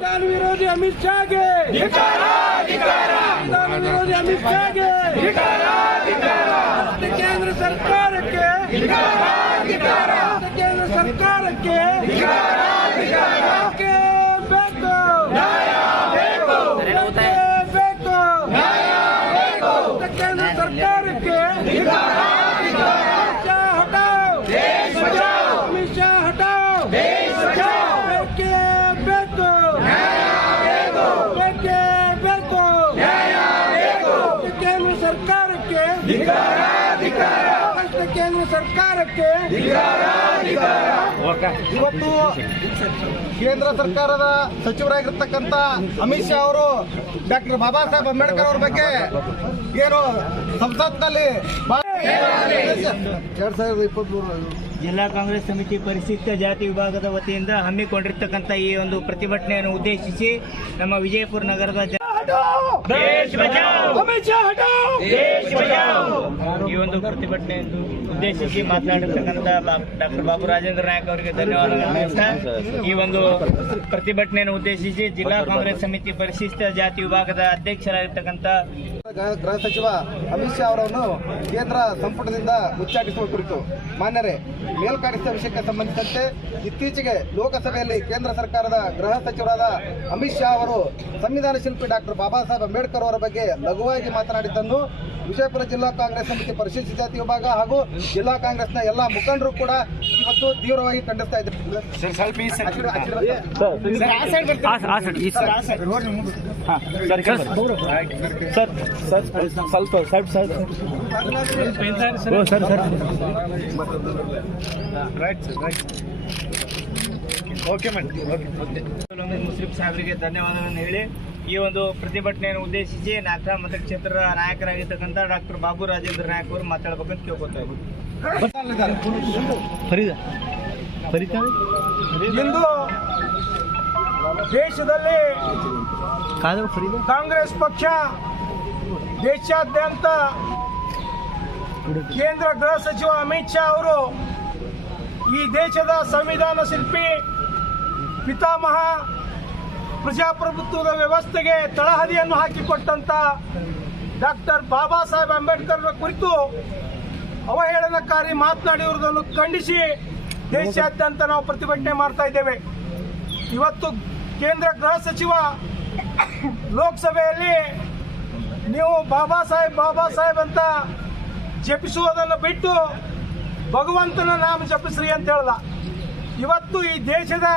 ಸಂವಿಧಾನ ವಿರೋಧಿ ಅಮಿತ್ ಶಾಗೆ ಸಂವಿಧಾನ ವಿರೋಧಿ ಅಮಿತ್ ಶಾಗೆ ಕೇಂದ್ರ ಸರ್ಕಾರಕ್ಕೆ ಕೇಂದ್ರ ಸರ್ಕಾರಕ್ಕೆ ಕೇಂದ್ರ ಸರ್ಕಾರಕ್ಕೆ अमित शाह हटाओ बेके बेको केंद्र सरकार के केंद्र सरकार के ಇವತ್ತು ಕೇಂದ್ರ ಸರ್ಕಾರದ ಸಚಿವರಾಗಿರ್ತಕ್ಕಂಥ ಅಮಿತ್ ಶಾ ಅವರು ಡಾಕ್ಟರ್ ಬಾಬಾ ಸಾಹೇಬ್ ಅಂಬೇಡ್ಕರ್ ಅವರ ಬಗ್ಗೆ ಏನು ಸಂಸತ್ನಲ್ಲಿ 2023 ಜಿಲ್ಲಾ ಕಾಂಗ್ರೆಸ್ ಸಮಿತಿ ಪರಿಶಿಷ್ಟ ಜಾತಿ ವಿಭಾಗದ ವತಿಯಿಂದ ಹಮ್ಮಿಕೊಂಡಿರ್ತಕ್ಕಂಥ ಈ ಒಂದು ಪ್ರತಿಭಟನೆಯನ್ನು ಉದ್ದೇಶಿಸಿ ನಮ್ಮ ವಿಜಯಪುರ ನಗರದ ಈ ಒಂದು ಪ್ರತಿಭಟನೆಯನ್ನು ಉದ್ದೇಶಿಸಿ ಮಾತನಾಡಿರ್ತಕ್ಕಂಥ ಡಾಕ್ಟರ್ ಬಾಬು ರಾಜೇಂದ್ರ ನಾಯಕ್ ಅವರಿಗೆ ಧನ್ಯವಾದಗಳು. ಈ ಒಂದು ಪ್ರತಿಭಟನೆಯನ್ನು ಉದ್ದೇಶಿಸಿ ಜಿಲ್ಲಾ ಕಾಂಗ್ರೆಸ್ ಸಮಿತಿ ಪರಿಶಿಷ್ಟ ಜಾತಿ ವಿಭಾಗದ ಅಧ್ಯಕ್ಷರಾಗಿರ್ತಕ್ಕಂಥ ಗೃಹ ಸಚಿವ ಅಮಿತ್ ಶಾ ಅವರನ್ನು ಕೇಂದ್ರ ಸಂಪುಟದಿಂದ ಉಚ್ಚಾಟಿಸುವ ಕುರಿತು ಮಾನ್ಯರೇ, ಮೇಲ್ಕಾಣಿಸಿದ ವಿಷಯಕ್ಕೆ ಸಂಬಂಧಿಸಿದಂತೆ ಇತ್ತೀಚೆಗೆ ಲೋಕಸಭೆಯಲ್ಲಿ ಕೇಂದ್ರ ಸರ್ಕಾರದ ಗೃಹ ಸಚಿವರಾದ ಅಮಿತ್ ಶಾ ಅವರು ಸಂವಿಧಾನ ಶಿಲ್ಪಿ ಡಾಕ್ಟರ್ ಬಾಬಾ ಸಾಹೇಬ್ ಅಂಬೇಡ್ಕರ್ ಅವರ ಬಗ್ಗೆ ಲಘುವಾಗಿ ಮಾತನಾಡಿದ್ದನ್ನು ವಿಜಯಪುರ ಜಿಲ್ಲಾ ಕಾಂಗ್ರೆಸ್ ಸಮಿತಿ ಪರಿಶಿಷ್ಟ ಜಾತಿ ವಿಭಾಗ ಹಾಗೂ ಜಿಲ್ಲಾ ಕಾಂಗ್ರೆಸ್ನ ಎಲ್ಲಾ ಮುಖಂಡರು ಕೂಡ ಇವತ್ತು ತೀವ್ರವಾಗಿ ಖಂಡಿಸ್ತಾ ಇದ್ದಾರೆ. ಮುಸ್ಲಿಂ ಸಾಹೇಬರಿಗೆ ಧನ್ಯವಾದಗಳನ್ನು ಹೇಳಿ ಈ ಒಂದು ಪ್ರತಿಭಟನೆಯನ್ನು ಉದ್ದೇಶಿಸಿ ನಾಗರ ಮತಕ್ಷೇತ್ರದ ನಾಯಕರಾಗಿರ್ತಕ್ಕಂಥ ಡಾಕ್ಟರ್ ಬಾಬು ರಾಜೇಂದ್ರ ನಾಯಕ್ ಅವರು ಮಾತಾಡಬೇಕಂತ ಕೇಳ್ಕೊತಾ ಇದ್ದೀವಿ. ಇಂದು ದೇಶದಲ್ಲಿ ಕಾಂಗ್ರೆಸ್ ಪಕ್ಷ ದೇಶಾದ್ಯಂತ ಕೇಂದ್ರ ಗೃಹ ಸಚಿವ ಅಮಿತ್ ಶಾ ಅವರು ಈ ದೇಶದ ಸಂವಿಧಾನ ಶಿಲ್ಪಿ ಪಿತಾಮಹ ಪ್ರಜಾಪ್ರಭುತ್ವದ ವ್ಯವಸ್ಥೆಗೆ ತಳಹದಿಯನ್ನು ಹಾಕಿಕೊಟ್ಟಂತ ಡಾಕ್ಟರ್ ಬಾಬಾ ಸಾಹೇಬ್ ಅಂಬೇಡ್ಕರ್ ಕುರಿತು ಅವಹೇಳನಕಾರಿ ಮಾತನಾಡಿರುವುದನ್ನು ಖಂಡಿಸಿ ದೇಶಾದ್ಯಂತ ನಾವು ಪ್ರತಿಭಟನೆ ಮಾಡ್ತಾ ಇದ್ದೇವೆ. ಇವತ್ತು ಕೇಂದ್ರ ಗೃಹ ಸಚಿವ ಲೋಕಸಭೆಯಲ್ಲಿ ನೀವು ಬಾಬಾ ಸಾಹೇಬ್ ಅಂತ ಜಪಿಸುವುದನ್ನು ಬಿಟ್ಟು ಭಗವಂತನ ನಾಮ ಜಪಿಸ್ರಿ ಅಂತ ಹೇಳ್ದ. ಇವತ್ತು ಈ ದೇಶದ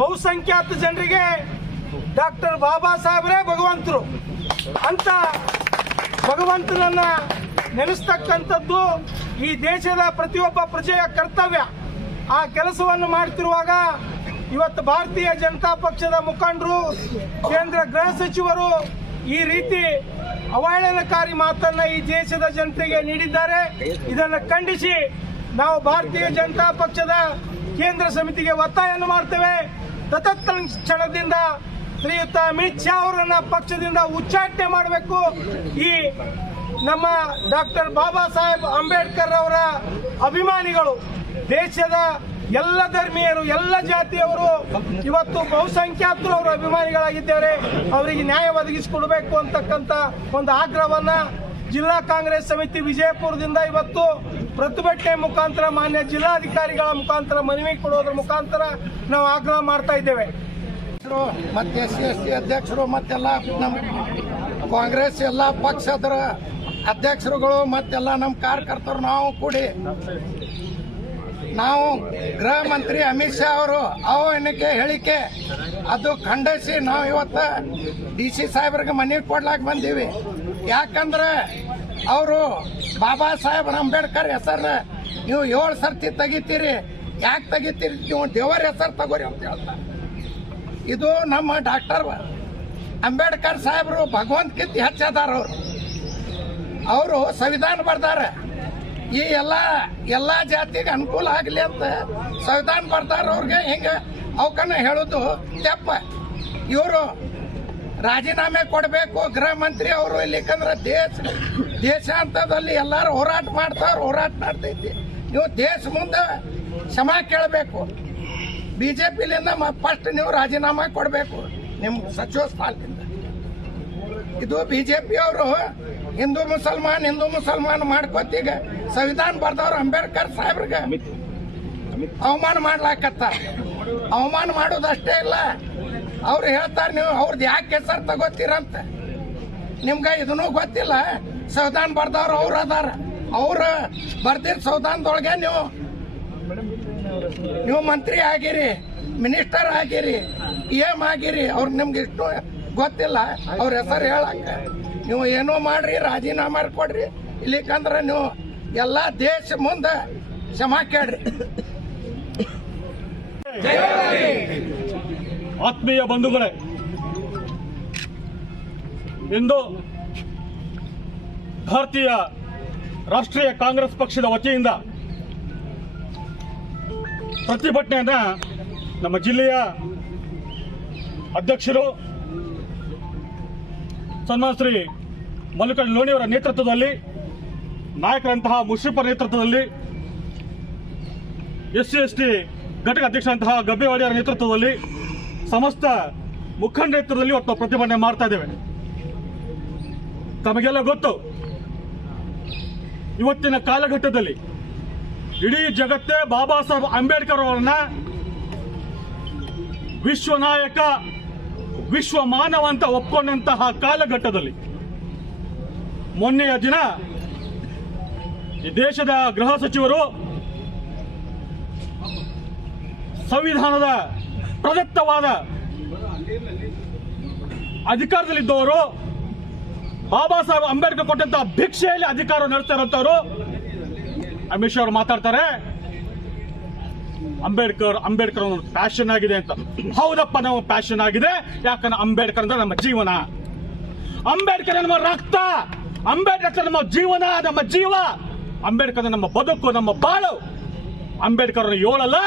ಬಹುಸಂಖ್ಯಾತ ಜನರಿಗೆ ಡಾಕ್ಟರ್ ಬಾಬಾ ಸಾಹೇಬ್ರೇ ಭಗವಂತರು ಅಂತ ಭಗವಂತನನ್ನ ನೆನೆಸ್ತಕ್ಕಂಥದ್ದು ಈ ದೇಶದ ಪ್ರತಿಯೊಬ್ಬ ಪ್ರಜೆಯ ಕರ್ತವ್ಯ. ಆ ಕೆಲಸವನ್ನು ಮಾಡ್ತಿರುವಾಗ ಇವತ್ತು ಭಾರತೀಯ ಜನತಾ ಪಕ್ಷದ ಮುಖಂಡರು, ಕೇಂದ್ರ ಗೃಹ ಸಚಿವರು ಈ ರೀತಿ ಅವಹೇಳನಕಾರಿ ಮಾತನ್ನ ಈ ದೇಶದ ಜನತೆಗೆ ನೀಡಿದ್ದಾರೆ. ಇದನ್ನು ಖಂಡಿಸಿ ನಾವು ಭಾರತೀಯ ಜನತಾ ಪಕ್ಷದ ಕೇಂದ್ರ ಸಮಿತಿಗೆ ಒತ್ತಾಯವನ್ನು ಮಾಡ್ತೇವೆ. ತತ್ಕ್ಷಣದಿಂದ ಶ್ರೀಯುತ ಅಮಿತ್ ಶಾ ಅವರನ್ನ ಪಕ್ಷದಿಂದ ಉಚ್ಚಾಟನೆ ಮಾಡಬೇಕು. ಈ ನಮ್ಮ ಡಾಕ್ಟರ್ ಬಾಬಾ ಸಾಹೇಬ್ ಅಂಬೇಡ್ಕರ್ ಅವರ ಅಭಿಮಾನಿಗಳು, ದೇಶದ ಎಲ್ಲ ಧರ್ಮೀಯರು, ಎಲ್ಲ ಜಾತಿಯವರು ಇವತ್ತು ಬಹುಸಂಖ್ಯಾತರು ಅವರ ಅಭಿಮಾನಿಗಳಾಗಿದ್ದಾರೆ. ಅವರಿಗೆ ನ್ಯಾಯ ಒದಗಿಸಿಕೊಡಬೇಕು ಅಂತಕ್ಕಂಥ ಒಂದು ಆಗ್ರಹವನ್ನ ಜಿಲ್ಲಾ ಕಾಂಗ್ರೆಸ್ ಸಮಿತಿ ವಿಜಯಪುರದಿಂದ ಇವತ್ತು ಪ್ರತಿಭಟನೆ ಮುಖಾಂತರ ಮಾನ್ಯ ಜಿಲ್ಲಾಧಿಕಾರಿಗಳ ಮುಖಾಂತರ ಮನವಿ ಕೊಡೋದ್ರ ಮುಖಾಂತರ ನಾವು ಆಗ್ರಹ ಮಾಡ್ತಾ ಇದ್ದೇವೆ. ಮತ್ತೆ SC ಅಧ್ಯಕ್ಷರು ಮತ್ತೆಲ್ಲ ನಮ್ಮ ಕಾಂಗ್ರೆಸ್ ಎಲ್ಲ ಪಕ್ಷದ ಅಧ್ಯಕ್ಷರುಗಳು ಮತ್ತೆಲ್ಲ ನಮ್ಮ ಕಾರ್ಯಕರ್ತರು ನಾವು ಕೂಡಿ ನಾವು ಗೃಹ ಮಂತ್ರಿ ಅಮಿತ್ ಶಾ ಅವರು ಅವಹೇಳನಕ್ಕೆ ಹೇಳಿಕೆ ಅದು ಖಂಡಿಸಿ ನಾವು ಇವತ್ತು DC ಸಾಹೇಬ್ರಿಗೆ ಮನವಿ ಕೊಡ್ಲಾಕ್ ಬಂದೀವಿ. ಯಾಕಂದ್ರೆ ಅವರು ಬಾಬಾ ಸಾಹೇಬ್ ಅಂಬೇಡ್ಕರ್ ಹೆಸರು ನೀವು 7 ಸರ್ತಿ ತೆಗಿತೀರಿ, ಯಾಕೆ ತೆಗಿತೀರಿ, ನೀವು ದೇವರ ಹೆಸರು ತಗೋರಿ ಅಂತ ಹೇಳ್ತಾರೆ. ಇದು ನಮ್ಮ ಡಾಕ್ಟರ್ ಅಂಬೇಡ್ಕರ್ ಸಾಹೇಬರು ಭಗವಂತಕ್ಕಿಂತ ಹೆಚ್ಚದಾರ. ಅವರು ಸಂವಿಧಾನ ಬರ್ದಾರೆ, ಈ ಎಲ್ಲ ಜಾತಿಗೆ ಅನುಕೂಲ ಆಗಲಿ ಅಂತ ಸಂವಿಧಾನ ಬರ್ದಾರ. ಅವ್ರಿಗೆ ಹಿಂಗೆ ಅವಕನ್ನ ಹೇಳೋದು ತಪ್ಪ. ಇವರು ರಾಜೀನಾಮೆ ಕೊಡಬೇಕು ಗೃಹ ಮಂತ್ರಿ ಅವರು. ಇಲ್ಲಿಕಂದ್ರೆ ದೇಶಾಂತದಲ್ಲಿ ಎಲ್ಲರೂ ಹೋರಾಟ ಮಾಡ್ತಾವ್ರು, ಹೋರಾಟ ಮಾಡ್ತೈತಿ. ನೀವು ದೇಶ ಮುಂದೆ ಕ್ಷಮಾ ಕೇಳಬೇಕು. ಬಿಜೆಪಿಲಿಂದ ಫಸ್ಟ್ ನೀವು ರಾಜೀನಾಮೆ ಕೊಡಬೇಕು ನಿಮ್ಮ ಸಚಿವ ಸ್ಥಾನದಿಂದ. ಇದು ಬಿಜೆಪಿ ಅವರು ಹಿಂದೂ ಮುಸಲ್ಮಾನ್ ಮಾಡ್ಕೊತೀಗ ಸಂವಿಧಾನ ಬರ್ದವ್ರು ಅಂಬೇಡ್ಕರ್ ಸಾಹೇಬ್ರಿಗೆ ಅವಮಾನ ಮಾಡ್ಲಾಕತ್ತ. ಅವಮಾನ ಮಾಡೋದಷ್ಟೇ ಇಲ್ಲ, ಅವ್ರು ಹೇಳ್ತಾರೆ ನೀವು ಅವ್ರದ್ದು ಯಾಕೆ ಹೆಸರು ತಗೋತೀರಂತ. ನಿಮ್ಗೆ ಇದನ್ನೂ ಗೊತ್ತಿಲ್ಲ. ಸಂವಿಧಾನ ಬರ್ದವ್ರು ಅವ್ರು ಅದಾರ, ಅವ್ರ ಬರ್ದಿರ ಸಂವಿಧಾನದೊಳಗೆ ನೀವು ಮಂತ್ರಿ ಆಗಿರಿ, ಮಿನಿಸ್ಟರ್ ಆಗಿರಿ, EM ಆಗಿರಿ. ಅವ್ರು ನಿಮ್ಗೆ ಇಷ್ಟು ಗೊತ್ತಿಲ್ಲ. ಅವ್ರ ಹೆಸರು ಹೇಳಕ್ಕ ನೀವು ಏನೋ ಮಾಡ್ರಿ, ರಾಜೀನಾಮೆ ಕೊಡ್ರಿ, ಇಲ್ಲಿಕಂದ್ರೆ ನೀವು ಎಲ್ಲ ದೇಶ ಮುಂದೆ ಕ್ಷಮಾ ಕೇಳ್ರಿ. ಆತ್ಮೀಯ ಬಂಧುಗಳೇ, ಇಂದು ಭಾರತೀಯ ರಾಷ್ಟ್ರೀಯ ಕಾಂಗ್ರೆಸ್ ಪಕ್ಷದ ವತಿಯಿಂದ ಪ್ರತಿಭಟನೆಯನ್ನ ನಮ್ಮ ಜಿಲ್ಲೆಯ ಅಧ್ಯಕ್ಷರು ಸನ್ಮಾನ ಶ್ರೀ ಮಲ್ಲಿಕಾರ್ಜುನ ಲೋಣಿಯವರ ನೇತೃತ್ವದಲ್ಲಿ, ನಾಯಕರಂತಹ ಮುಷರಫ್ ನೇತೃತ್ವದಲ್ಲಿ, SC/ST ಘಟಕ ಅಧ್ಯಕ್ಷರಂತಹ ಗಬ್ಬೇವಾಡಿಯವರ ನೇತೃತ್ವದಲ್ಲಿ, ಸಮಸ್ತ ಮುಖಂಡ ನೇತೃತ್ವದಲ್ಲಿ ಇವತ್ತು ಪ್ರತಿಭಟನೆ ಮಾಡ್ತಾ ಇದ್ದೇವೆ. ತಮಗೆಲ್ಲ ಗೊತ್ತು, ಇವತ್ತಿನ ಕಾಲಘಟ್ಟದಲ್ಲಿ ಇಡೀ ಜಗತ್ತೇ ಬಾಬಾ ಸಾಹೇಬ್ ಅಂಬೇಡ್ಕರ್ ಅವರನ್ನ ವಿಶ್ವ ನಾಯಕ, ವಿಶ್ವ ಮಾನವ ಅಂತ ಒಪ್ಕೊಂಡಂತಹ ಕಾಲಘಟ್ಟದಲ್ಲಿ ಮೊನ್ನೆಯ ದಿನ ಈ ದೇಶದ ಗೃಹ ಸಚಿವರು ಸಂವಿಧಾನದ ಪ್ರದತ್ತವಾದ ಅಧಿಕಾರದಲ್ಲಿದ್ದವರು, ಬಾಬಾ ಸಾಹೇಬ್ ಅಂಬೇಡ್ಕರ್ ಕೊಟ್ಟಂತಹ ಭಿಕ್ಷೆಯಲ್ಲಿ ಅಧಿಕಾರ ನಡೆಸ್ತಾ ಇರುವಂತವರು ಅಮಿತ್ ಶಾ ಅವರು ಮಾತಾಡ್ತಾರೆ, ಅಂಬೇಡ್ಕರ್ ಒಂದು ಪ್ಯಾಷನ್ ಆಗಿದೆ ಅಂತ. ಹೌದಪ್ಪ, ನಾವು ಪ್ಯಾಷನ್ ಆಗಿದೆ. ಯಾಕಂದ್ರೆ ಅಂಬೇಡ್ಕರ್ ಅಂದ್ರೆ ನಮ್ಮ ಜೀವನ, ಅಂಬೇಡ್ಕರ್ ನಮ್ಮ ರಕ್ತ, ಅಂಬೇಡ್ಕರ್ ನಮ್ಮ ಜೀವನ, ನಮ್ಮ ಜೀವ, ಅಂಬೇಡ್ಕರ್ ನಮ್ಮ ಬದುಕು, ನಮ್ಮ ಬಾಳು. ಅಂಬೇಡ್ಕರ್ ಏಳಲ್ಲ,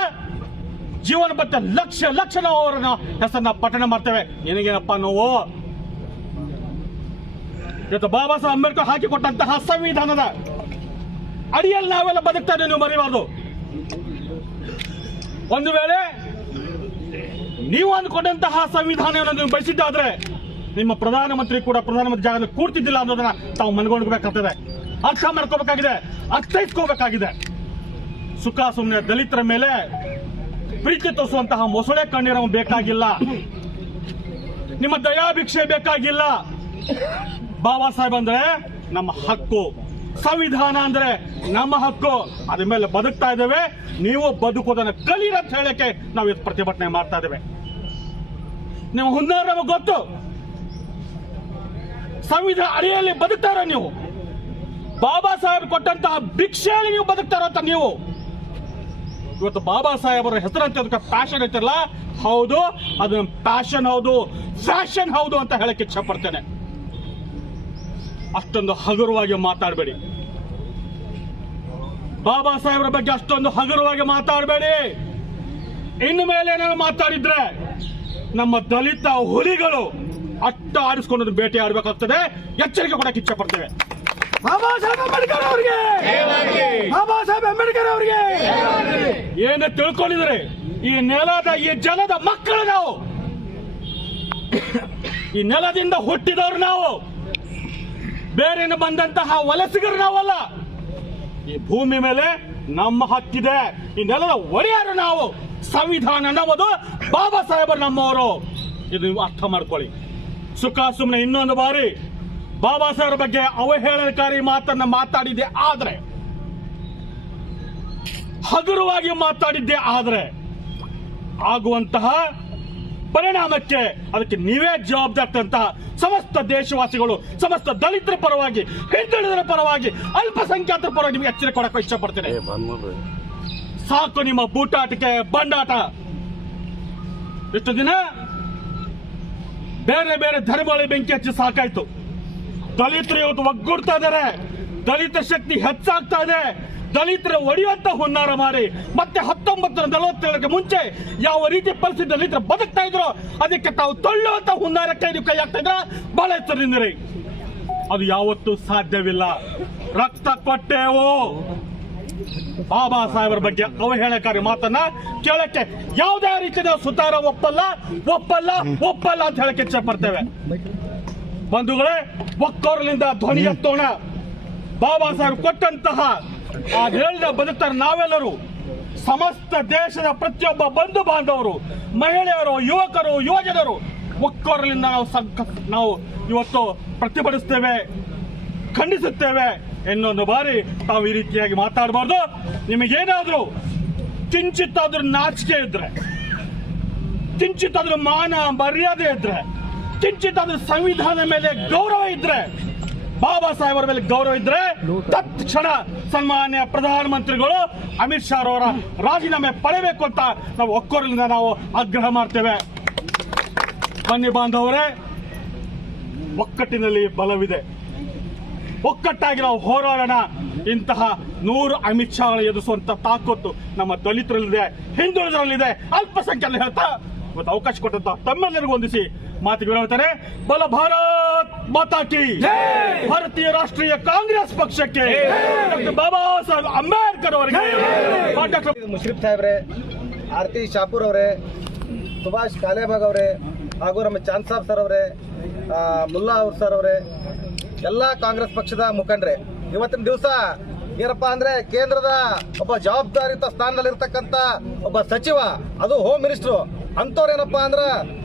ಜೀವನ ಬತ್ತ ಲಕ್ಷ ನಾವು ಅವರ ಹೆಸರನ್ನ ಪಠಣ ಮಾಡ್ತೇವೆ. ನಿನಗೇನಪ್ಪ ನೋವು? ಇವತ್ತು ಬಾಬಾ ಸಾಹೇಬ್ ಅಂಬೇಡ್ಕರ್ ಹಾಕಿಕೊಟ್ಟಂತಹ ಸಂವಿಧಾನದ ಅಡಿಯಲ್ಲಿ ನಾವೆಲ್ಲ ಬದುಕ್ತಾ ಇದ್ದೇವೆ, ನೀವು ಮರಿಬಾರ್ದು. ಒಂದು ವೇಳೆ ನೀವು ಅಂದ್ಕೊಂಡಂತಹ ಸಂವಿಧಾನವನ್ನು ನೀವು ಬಯಸಿದ್ದಾದ್ರೆ ನಿಮ್ಮ ಪ್ರಧಾನಮಂತ್ರಿ ಕೂಡ ಪ್ರಧಾನಮಂತ್ರಿ ಜಾಗದಲ್ಲಿ ಕೂರ್ತಿದ್ದಿಲ್ಲ ಅನ್ನೋದನ್ನ ತಾವು ಮನಗೊಂಡ್ಬೇಕಾಗ್ತದೆ, ಅರ್ಥ ಮಾಡ್ಕೋಬೇಕಾಗಿದೆ, ಅರ್ಥೈಸ್ಕೋಬೇಕಾಗಿದೆ. ಸುಖ ಸುಮ್ಮನೆ ದಲಿತರ ಮೇಲೆ ಪ್ರೀತಿ ತೋರಿಸುವಂತಹ ಮೊಸಳೆ ಕಣ್ಣೀರು ನಮಗೆ ಬೇಕಾಗಿಲ್ಲ, ನಿಮ್ಮ ದಯಾಭಿಕ್ಷೆ ಬೇಕಾಗಿಲ್ಲ. ಬಾಬಾ ಸಾಹೇಬ್ ಅಂದ್ರೆ ನಮ್ಮ ಹಕ್ಕು, ಸಂವಿಧಾನ ಅಂದ್ರೆ ನಮ್ಮ ಹಕ್ಕು, ಅದ್ರ ಮೇಲೆ ಬದುಕ್ತಾ ಇದ್ದೇವೆ. ನೀವು ಬದುಕೋದನ್ನ ಕಲೀರಿ ಅಂತ ಹೇಳಕ್ಕೆ ನಾವು ಇವತ್ತು ಪ್ರತಿಭಟನೆ ಮಾಡ್ತಾ ಇದ್ದೇವೆ. ನಿಮ್ಮ ಹುನ್ನಾರ ನಮಗೆ ಗೊತ್ತು, ಸಂವಿಧಾನ ಅಡಿಯಲ್ಲಿ ಬದುಕ್ತಾ ಇರೋ ನೀವು, ಬಾಬಾ ಸಾಹೇಬ್ ಕೊಟ್ಟಂತಹ ಭಿಕ್ಷೆಯಲ್ಲಿ ನೀವು ಬದುಕ್ತಾ ಇರೋ ನೀವು. ಇವತ್ತು ಬಾಬಾ ಸಾಹೇಬರ ಹೆಸರಂತೆ ಅದಕ್ಕೆ ಪ್ಯಾಷನ್ ಐತಿರಲ್ಲ, ಹೌದು, ಅದು ಪ್ಯಾಷನ್ ಹೌದು, ಫ್ಯಾಷನ್ ಹೌದು ಅಂತ ಹೇಳಕ್ಕೆ ಇಚ್ಛೆ ಪಡ್ತೇನೆ. ಅಷ್ಟೊಂದು ಹಗುರವಾಗಿ ಮಾತಾಡಬೇಡಿ, ಬಾಬಾ ಸಾಹೇಬರ ಬಗ್ಗೆ ಅಷ್ಟೊಂದು ಹಗುರವಾಗಿ ಮಾತಾಡಬೇಡಿ. ಇನ್ನು ಮೇಲೆ ಏನಾದ್ರು ಮಾತಾಡಿದ್ರೆ ನಮ್ಮ ದಲಿತ ಹುಲಿಗಳು ಅಟ್ಟ ಆಡಿಸ್ಕೊಂಡು ಬೇಟೆ ಆಡಬೇಕಾಗ್ತದೆ. ಎಚ್ಚರಿಕೆ ಕೊಡಕ್ಕೆ ಇಚ್ಛೆ ಪಡ್ತೇವೆ. ಬಾಬಾ ಸಾಹೇಬ್ ಅಂಬೇಡ್ಕರ್ ಅವರಿಗೆ, ಬಾಬಾ ಸಾಹೇಬ್ ಅಂಬೇಡ್ಕರ್ ಅವರಿಗೆ ಏನೇ ತಿಳ್ಕೊಂಡಿದ್ರೆ, ಈ ನೆಲದ, ಈ ಜನದ ಮಕ್ಕಳು ನಾವು, ಈ ನೆಲದಿಂದ ಹುಟ್ಟಿದವರು ನಾವು, ಬೇರೆಯಿಂದ ಬಂದಂತಹ ವಲಸಿಗರು ನಾವಲ್ಲ. ಈ ಭೂಮಿ ಮೇಲೆ ನಮ್ಮ ಹಕ್ಕಿದೆ, ಈ ನೆಲದ ಒಡೆಯರು ನಾವು. ಸಂವಿಧಾನ ನಮ್ಮದು, ಬಾಬಾ ಸಾಹೇಬರು ನಮ್ಮವರು. ಇದು ನೀವು ಅರ್ಥ ಮಾಡ್ಕೊಳ್ಳಿ. ಸುಖ ಸುಮ್ಮನೆ ಇನ್ನೊಂದು ಬಾರಿ ಬಾಬಾ ಸಾಹೇಬರ ಬಗ್ಗೆ ಅವಹೇಳನಕಾರಿ ಮಾತನ್ನ ಮಾತಾಡಿದ್ದೆ ಆದ್ರೆ, ಹಗುರವಾಗಿ ಮಾತಾಡಿದ್ದೆ ಆದ್ರೆ ಆಗುವಂತಹ ಪರಿಣಾಮಕ್ಕೆ ಅದಕ್ಕೆ ನೀವೇ ಜವಾಬ್ದಾರಿದಂತಹ ಸಮಸ್ತ ದೇಶವಾಸಿಗಳು, ಸಮಸ್ತ ದಲಿತರ ಪರವಾಗಿ, ಹಿಂದುಳಿದರ ಪರವಾಗಿ, ಅಲ್ಪಸಂಖ್ಯಾತರ ಪರವಾಗಿ ನಿಮಗೆ ಎಚ್ಚರಿಕೆ ಕೊಡಕ್ಕೆ ಇಚ್ಛೆ ಪಡ್ತೇನೆ. ಸಾಕು ನಿಮ್ಮ ಬೂಟಾಟಿಕೆ, ಬಂಡಾಟ. ಇಷ್ಟು ದಿನ ಬೇರೆ ಬೇರೆ ಧರ್ಮಗಳಿಗೆ ಬೆಂಕಿ ಹಚ್ಚಿ ಸಾಕಾಯ್ತು. ದಲಿತರು ಇವತ್ತು ಒಗ್ಗೂಡ್ತಾ ಇದ್ದಾರೆ, ದಲಿತ ಶಕ್ತಿ ಹೆಚ್ಚಾಗ್ತಾ ಇದೆ. ದಲಿತರ ಒಡೆಯುವಂತ ಹುನ್ನಾರ ಮಾಡಿ ಮತ್ತೆ 1947ಕ್ಕೆ ಮುಂಚೆ ಯಾವ ರೀತಿ ಪರಿಸ್ಥಿತಿ ದಲಿತರು ಬದುಕ್ತಾ ಇದ್ರು ಅದಕ್ಕೆ ತಾವು ತೊಳ್ಳುವಂತ ಹುನ್ನಾರಕ್ಕೆ ನೀವು ಕೈ ಹಾಕ್ತಾ ಇದ್ರ ಬಹಳ ಎಚ್ಚರದಿಂದಿರಿ. ಅದು ಯಾವತ್ತೂ ಸಾಧ್ಯವಿಲ್ಲ. ರಕ್ತ ಕೊಟ್ಟೆವು, ಬಾಬಾ ಸಾಹೇಬರ ಬಗ್ಗೆ ಅವಹೇಳನಕಾರಿ ಮಾತನ್ನ ಕೇಳಕ್ಕೆ ಯಾವುದೇ ರೀತಿಯ ಸುತಾರ ಒಪ್ಪಲ್ಲ ಅಂತ ಹೇಳಕ್ಕೆ ಇಚ್ಛೆ ಪಡ್ತೇವೆ. ಬಂಧುಗಳೇ, ಒಕ್ಕೊರಲಿಂದ ಧ್ವನಿ ಎತ್ತೋಣ. ಬಾಬಾ ಸಾಹೇಬ್ ಕೊಟ್ಟಂತಹ ಆ ಹೇಳಿದ ಬದುಕ್ತಾರೆ ನಾವೆಲ್ಲರೂ, ಸಮಸ್ತ ದೇಶದ ಪ್ರತಿಯೊಬ್ಬ ಬಂಧು ಬಾಂಧವರು, ಮಹಿಳೆಯರು, ಯುವಕರು, ಯುವಜನರು ಒಕ್ಕೊರಲಿಂದ ನಾವು ಇವತ್ತು ಪ್ರತಿಭಟಿಸ್ತೇವೆ, ಖಂಡಿಸುತ್ತೇವೆ. ಇನ್ನೊಂದು ಬಾರಿ ತಾವು ಈ ರೀತಿಯಾಗಿ ಮಾತಾಡಬಾರ್ದು. ನಿಮಗೇನಾದ್ರೂ ಕಿಂಚಿತ್ತಾದ್ರೂ ನಾಚಿಕೆ ಇದ್ರೆ, ಕಿಂಚಿತ್ತಾದ್ರೂ ಮಾನ ಮರ್ಯಾದೆ ಇದ್ರೆ, ಕಿಂಚಿತ್ತಾದ್ರೂ ಸಂವಿಧಾನ ಮೇಲೆ ಗೌರವ ಇದ್ರೆ, ಬಾಬಾ ಸಾಹೇಬರ ಮೇಲೆ ಗೌರವ ಇದ್ರೆ ತಕ್ಷಣ ಸನ್ಮಾನ್ಯ ಪ್ರಧಾನಮಂತ್ರಿಗಳು ಅಮಿತ್ ಶಾ ಅವರ ರಾಜೀನಾಮೆ ಪಡೆಯಬೇಕು ಅಂತ ನಾವು ಒಕ್ಕೊರಲಿಂದ ನಾವು ಆಗ್ರಹ ಮಾಡ್ತೇವೆ. ಬನ್ನಿ ಬಾಂಧವರೇ, ಒಕ್ಕಟ್ಟಿನಲ್ಲಿ ಬಲವಿದೆ, ಒಕ್ಕಟ್ಟಾಗಿ ನಾವು ಹೋರಾಡೋಣ. ಇಂತಹ 100 ಅಮಿತ್ ಶಾ ಎದುರಿಸುವಂತ ತಾಕತ್ತು ನಮ್ಮ ದಲಿತರಲ್ಲಿದೆ, ಹಿಂದುಳಿದರಲ್ಲಿದೆ, ಅಲ್ಪಸಂಖ್ಯಾತರಲ್ಲಿ ಹೇಳ್ತಾ ಇವತ್ತು ಅವಕಾಶ ಕೊಟ್ಟಂತ ತಮ್ಮೆಲ್ಲರಿಗೂ ಹೊಂದಿಸಿ ಮಾತಿಗೆ ಹೇಳ್ತಾರೆ. ಬಲ ಭಾರತ್ ಮಾತಾ ಕಿ, ಭಾರತೀಯ ರಾಷ್ಟ್ರೀಯ ಕಾಂಗ್ರೆಸ್ ಪಕ್ಷಕ್ಕೆ, ಡಾಕ್ಟರ್ ಬಾಬಾ ಸಾಹೇಬ್ ಅಂಬೇಡ್ಕರ್ ಅವರಿಗೆ, ಮುಷರಫ್ ಸಾಹೇಬ್ರೆ, ಆರತಿ ಶಾಪೂರ್ ಅವರೇ, ಸುಭಾಷ್ ಕಾಲೇಬಾಗ್ ಅವರೇ, ಹಾಗೂ ನಮ್ಮ ಚಾಂದ್ ಸಾಬ್ ಸರ್ ಅವರೇ, ಮುಲ್ಲಾ ಅವ್ರ ಸರ್ ಅವರೇ, ಎಲ್ಲ ಕಾಂಗ್ರೆಸ್ ಪಕ್ಷದ ಮುಖಂಡ್ರೆ, ಇವತ್ತಿನ ದಿವಸ ಏನಪ್ಪಾ ಅಂದ್ರೆ ಕೇಂದ್ರದ ಒಬ್ಬ ಜವಾಬ್ದಾರಿಯುತ ಸ್ಥಾನದಲ್ಲಿರ್ತಕ್ಕಂಥ ಒಬ್ಬ ಸಚಿವ, ಅದು ಹೋಮ್ ಮಿನಿಸ್ಟ್ರು ಅಂತವ್ರು ಏನಪ್ಪಾ ಅಂದ್ರ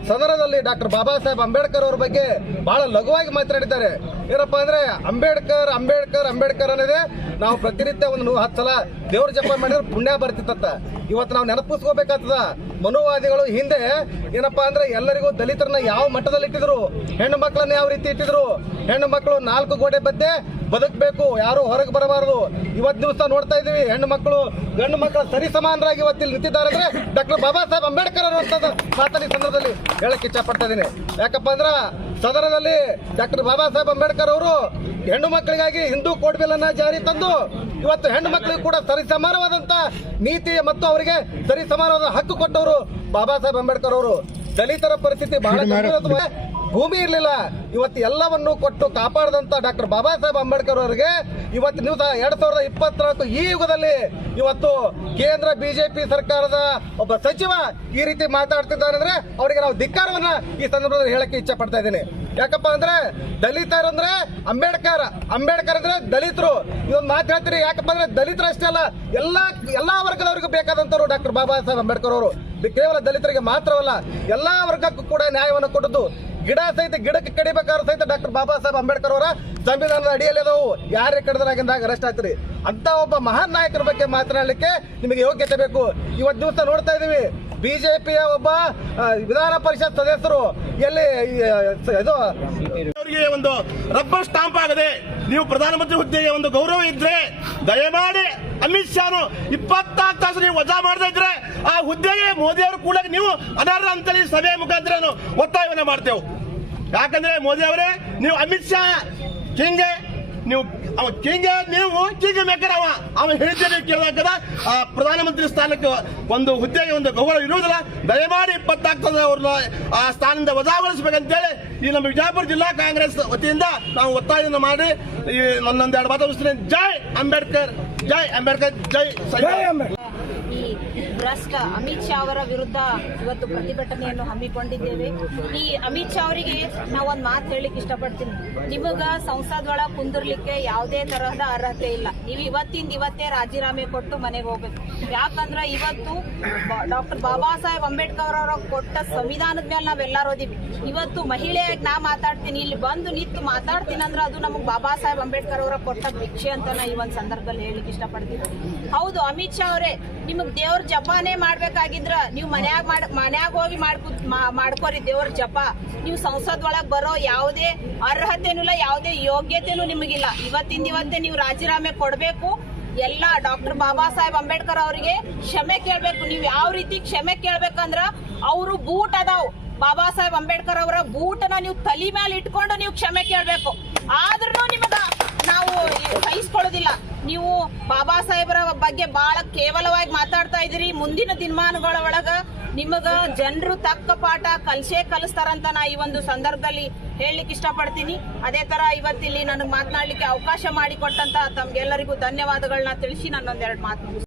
ಸದನದಲ್ಲಿ ಡಾಕ್ಟರ್ ಬಾಬಾ ಸಾಹೇಬ್ ಅಂಬೇಡ್ಕರ್ ಅವ್ರ ಬಗ್ಗೆ ಬಹಳ ಲಘುವಾಗಿ ಮಾತನಾಡಿದ್ದಾರೆ. ಏನಪ್ಪಾ ಅಂದ್ರೆ ಅಂಬೇಡ್ಕರ್ ಅಂಬೇಡ್ಕರ್ ಅಂಬೇಡ್ಕರ್ ಅನ್ನೋದೇ ನಾವು ಪ್ರತಿನಿತ್ಯ ಒಂದು 10 ಸಲ ದೇವ್ರ ಜಪ ಮಾಡಿದ್ರೆ ಪುಣ್ಯ ಬರ್ತಿತ್ತ. ಇವತ್ತು ನಾವು ನೆನಪಿಸ್ಕೋಬೇಕಾಗ್ತದ, ಮನುವಾದಿಗಳು ಹಿಂದೆ ಏನಪ್ಪಾ ಅಂದ್ರೆ ಎಲ್ಲರಿಗೂ ದಲಿತರನ್ನ ಯಾವ ಮಟ್ಟದಲ್ಲಿ ಇಟ್ಟಿದ್ರು, ಹೆಣ್ಣು ಮಕ್ಕಳನ್ನ ಯಾವ ರೀತಿ ಇಟ್ಟಿದ್ರು, ಹೆಣ್ಣು ಮಕ್ಕಳು 4 ಗೋಡೆ ಮಧ್ಯೆ ಬದುಕಬೇಕು, ಯಾರು ಹೊರಗೆ ಬರಬಾರದು. ಇವತ್ತು ದಿವಸ ನೋಡ್ತಾ ಇದೀವಿ, ಹೆಣ್ಣು ಮಕ್ಕಳು ಗಂಡು ಮಕ್ಕಳ ಸರಿ ಸಮಾನರಾಗಿ ಇವತ್ತಿಲ್ಲಿ ನಿಂತಿದ್ದಾರೆ ಅಂದ್ರೆ ಡಾಕ್ಟರ್ ಬಾಬಾ ಸಾಹೇಬ್ ಅಂಬೇಡ್ಕರ್ ಅನ್ನುವಂಥದ್ದು ಮಾತನ್ನ ಈ ಸಂದರ್ಭದಲ್ಲಿ ಹೇಳಕ್ ಇಚ್ಛೆ ಪಡ್ತಾ ಇದ್ದೀನಿ. ಯಾಕಪ್ಪ ಅಂದ್ರ ಸದನದಲ್ಲಿ ಡಾಕ್ಟರ್ ಬಾಬಾ ಸಾಹೇಬ್ ಅಂಬೇಡ್ಕರ್ ಅವರು ಹೆಣ್ಣು ಮಕ್ಕಳಿಗಾಗಿ ಹಿಂದೂ ಕೋಡ್ ಬಿಲ್ ಅನ್ನ ಜಾರಿ ತಂದು ಇವತ್ತು ಹೆಣ್ಣು ಮಕ್ಕಳಿಗೂ ಕೂಡ ಸರಿಸಮಾನವಾದಂತ ನೀತಿ ಮತ್ತು ಅವರಿಗೆ ಸರಿಸಮಾನವಾದ ಹಕ್ಕು ಕೊಟ್ಟವರು ಬಾಬಾ ಸಾಹೇಬ್ ಅಂಬೇಡ್ಕರ್ ಅವರು. ದಲಿತರ ಪರಿಸ್ಥಿತಿ ಬಹಳ ಗಂಭೀರ, ಭೂಮಿ ಇರಲಿಲ್ಲ, ಇವತ್ತು ಎಲ್ಲವನ್ನು ಕೊಟ್ಟು ಕಾಪಾಡಿದಂತ ಡಾಕ್ಟರ್ ಬಾಬಾ ಸಾಹೇಬ್ ಅಂಬೇಡ್ಕರ್ ಅವರಿಗೆ ಇವತ್ತು ದಿವಸ 2024 ಈ ಯುಗದಲ್ಲಿ ಇವತ್ತು ಕೇಂದ್ರ ಬಿಜೆಪಿ ಸರ್ಕಾರದ ಒಬ್ಬ ಸಚಿವ ಈ ರೀತಿ ಮಾತಾಡ್ತಿದ್ದಾರೆ ಅಂದ್ರೆ ಅವರಿಗೆ ನಾವು ಧಿಕ್ಕಾರವನ್ನ ಈ ಸಂದರ್ಭದಲ್ಲಿ ಹೇಳಕ್ಕೆ ಇಚ್ಛೆ ಪಡ್ತಾ ಇದ್ದೀನಿ. ಯಾಕಪ್ಪ ಅಂದ್ರೆ ದಲಿತರು ಅಂದ್ರೆ ಅಂಬೇಡ್ಕರ್, ಅಂಬೇಡ್ಕರ್ ಅಂದ್ರೆ ದಲಿತರು. ಇದೊಂದು ಮಾತು ಹೇಳ್ತೀರಿ, ಯಾಕಪ್ಪ ಅಂದ್ರೆ ದಲಿತರು ಅಷ್ಟೇ ಅಲ್ಲ, ಎಲ್ಲಾ ವರ್ಗದವರಿಗೂ ಬೇಕಾದಂತವ್ರು ಡಾಕ್ಟರ್ ಬಾಬಾ ಸಾಹೇಬ್ ಅಂಬೇಡ್ಕರ್ ಅವರು. ಕೇವಲ ದಲಿತರಿಗೆ ಮಾತ್ರವಲ್ಲ, ಎಲ್ಲಾ ವರ್ಗಕ್ಕೂ ಕೂಡ ನ್ಯಾಯವನ್ನು ಕೊಟ್ಟದ್ದು. ಗಿಡ ಸಹಿತ ಗಿಡಕ್ಕೆ ಕಡಿಬೇಕಾದ್ರೂ ಸಹಿತ ಡಾಕ್ಟರ್ ಬಾಬಾ ಸಾಹೇಬ್ ಅಂಬೇಡ್ಕರ್ ಅವರ ಸಂವಿಧಾನದ ಅಡಿಯಲ್ಲಿ ಅದಾವು. ಯಾರೇ ಕಡಿದ್ರಾಗಿಂದಾಗ ಅರೆಸ್ಟ್ ಆಗ್ತೀರಿ. ಅಂತ ಒಬ್ಬ ಮಹಾನ್ ನಾಯಕರ ಬಗ್ಗೆ ಮಾತನಾಡಲಿಕ್ಕೆ ನಿಮಗೆ ಯೋಗ್ಯತೆ ಬೇಕು. ಇವತ್ತು ದಿವಸ ನೋಡ್ತಾ ಇದೀವಿ, ಬಿಜೆಪಿಯ ಒಬ್ಬ ವಿಧಾನ ಪರಿಷತ್ ಸದಸ್ಯರು ಎಲ್ಲಿ ಇದು ಅವರಿಗೆ ಒಂದು ರಬ್ಬರ್ ಸ್ಟಾಂಪ್ ಆಗದೆ ನೀವು ಪ್ರಧಾನಮಂತ್ರಿ ಹುದ್ದೆಗೆ ಒಂದು ಗೌರವ ಇದ್ರೆ ದಯಮಾಡಿ ಅಮಿತ್ ಶಾ 24 ತಾಸು ನೀವು ವಜಾ ಮಾಡದೇ ಇದ್ರೆ ಆ ಹುದ್ದೆಗೆ ಮೋದಿ ಅವರು ಕೂಡ ನೀವು ಅನರ್ಹ ಅಂತೇಳಿ ಸಭೆ ಮುಖಾಂತರ ಒತ್ತಾಯವನ್ನ ಮಾಡ್ತೇವೆ. ಯಾಕಂದ್ರೆ ಮೋದಿ ಅವರೇ, ನೀವು ಅಮಿತ್ ಶಾ ಹಿಂಗೆ ನೀವು ಕಿಂಗ್ ಮೇಕರ್ ಅವ ಹೇಳಿದ್ದೇನೆ ಕೇಳಬೇಕದ ಆ ಪ್ರಧಾನಮಂತ್ರಿ ಸ್ಥಾನಕ್ಕೆ ಒಂದು ಹುದ್ದೆಗೆ ಒಂದು ಗೌರವ ಇರುವುದಿಲ್ಲ. ದಯಮಾಡಿ 24 ಅವ್ರನ್ನ ಆ ಸ್ಥಾನದಿಂದ ವಜಾಗೊಳಿಸಬೇಕಂತೇಳಿ ಈ ನಮ್ಮ ವಿಜಯಪುರ ಜಿಲ್ಲಾ ಕಾಂಗ್ರೆಸ್ ವತಿಯಿಂದ ನಾವು ಒತ್ತಾಯವನ್ನು ಮಾಡಿ ಈ ಒಂದೊಂದೆರಡು ಮಾತಾಡಿಸ್ತೀನಿ. ಜೈ ಅಂಬೇಡ್ಕರ್, ಜೈ ಅಂಬೇಡ್ಕರ್, ಜೈ ಅಂಬೇಡ್ಕರ್. ಈ ಭ್ರಷ್ಟ ಅಮಿತ್ ಶಾ ಅವರ ವಿರುದ್ಧ ಇವತ್ತು ಪ್ರತಿಭಟನೆಯನ್ನು ಹಮ್ಮಿಕೊಂಡಿದ್ದೇವೆ. ಈ ಅಮಿತ್ ಶಾ ಅವರಿಗೆ ನಾವು ಒಂದು ಮಾತು ಹೇಳಲಿಕ್ಕೆ ಇಷ್ಟಪಡ್ತೀನಿ. ನಿಮಗ ಸಂಸದ್ ಒಳಗೆ ಕುಂದಿರ್ಲಿಕ್ಕೆ ಯಾವುದೇ ತರಹದ ಅರ್ಹತೆ ಇಲ್ಲ. ನೀವು ಇವತ್ತೇ ರಾಜೀನಾಮೆ ಕೊಟ್ಟು ಮನೆಗೆ ಹೋಗ್ಬೇಕು. ಯಾಕಂದ್ರೆ ಇವತ್ತು ಡಾಕ್ಟರ್ ಬಾಬಾ ಸಾಹೇಬ್ ಅಂಬೇಡ್ಕರ್ ಅವರ ಕೊಟ್ಟ ಸಂವಿಧಾನದ ಮೇಲೆ ನಾವೆಲ್ಲರೂ ಓದಿವಿ. ಇವತ್ತು ಮಹಿಳೆಯಾಗಿ ನಾ ಮಾತಾಡ್ತೀನಿ, ಇಲ್ಲಿ ಬಂದು ನಿಂತು ಮಾತಾಡ್ತೀನಿ ಅಂದ್ರೆ ಅದು ನಮಗೆ ಬಾಬಾ ಸಾಹೇಬ್ ಅಂಬೇಡ್ಕರ್ ಅವರ ಕೊಟ್ಟ ಭಿಕ್ಷೆ ಅಂತ ನಾ ಈ ಒಂದು ಸಂದರ್ಭದಲ್ಲಿ ಹೇಳಲಿಕ್ಕೆ ಇಷ್ಟಪಡ್ತೀನಿ. ಹೌದು, ಅಮಿತ್ ಶಾ ಅವರೇ, ನಿಮಗ್ ದೇವ್ರ ಜಪಾನೇ ಮಾಡ್ಬೇಕಾಗಿದ್ರ ನೀವು ಮನ್ಯಾಗ ಹೋಗಿ ಮಾಡ್ಕೋರಿ ದೇವ್ರ ಜಪ. ನೀವು ಸಂಸದ್ ಒಳಗ್ ಬರೋ ಯಾವುದೇ ಅರ್ಹತೆನೂ ಇಲ್ಲ, ಯಾವುದೇ ಯೋಗ್ಯತೆನೂ ನಿಮಗಿಲ್ಲ. ಇವತ್ತೇ ನೀವು ರಾಜೀನಾಮೆ ಕೊಡ್ಬೇಕು. ಎಲ್ಲ ಡಾಕ್ಟರ್ ಬಾಬಾ ಸಾಹೇಬ್ ಅಂಬೇಡ್ಕರ್ ಅವರಿಗೆ ಕ್ಷಮೆ ಕೇಳ್ಬೇಕು. ನೀವು ಯಾವ ರೀತಿ ಕ್ಷಮೆ ಕೇಳ್ಬೇಕಂದ್ರ ಅವರು ಬೂಟ್ ಅದಾವ್, ಬಾಬಾ ಸಾಹೇಬ್ ಅಂಬೇಡ್ಕರ್ ಅವರ ಬೂಟನ ನೀವು ತಲೆ ಮೇಲೆ ಇಟ್ಕೊಂಡು ನೀವು ಕ್ಷಮೆ ಕೇಳ್ಬೇಕು. ಆದ್ರೂ ನಿಮಗ ನಾವು ಸಹಿಸ್ಕೊಳ್ಳೋದಿಲ್ಲ. ನೀವು ಬಾಬಾ ಸಾಹೇಬರ ಬಗ್ಗೆ ಬಹಳ ಕೇವಲವಾಗಿ ಮಾತಾಡ್ತಾ ಇದ್ದೀರಿ. ಮುಂದಿನ ದಿನಮಾನಗಳ ಒಳಗ ನಿಮಗ ಜನರು ತಕ್ಕ ಪಾಠ ಕಲಿಸ್ತಾರಂತ ನಾ ಈ ಒಂದು ಸಂದರ್ಭದಲ್ಲಿ ಹೇಳಲಿಕ್ಕೆ ಇಷ್ಟಪಡ್ತೀನಿ. ಅದೇ ತರ ಇವತ್ತಿಲ್ಲಿ ನನಗೆ ಮಾತನಾಡಲಿಕ್ಕೆ ಅವಕಾಶ ಮಾಡಿಕೊಟ್ಟಂತ ತಮ್ಗೆಲ್ಲರಿಗೂ ಧನ್ಯವಾದಗಳನ್ನ ತಿಳಿಸಿ ನನ್ನೊಂದೆರಡು ಮಾತು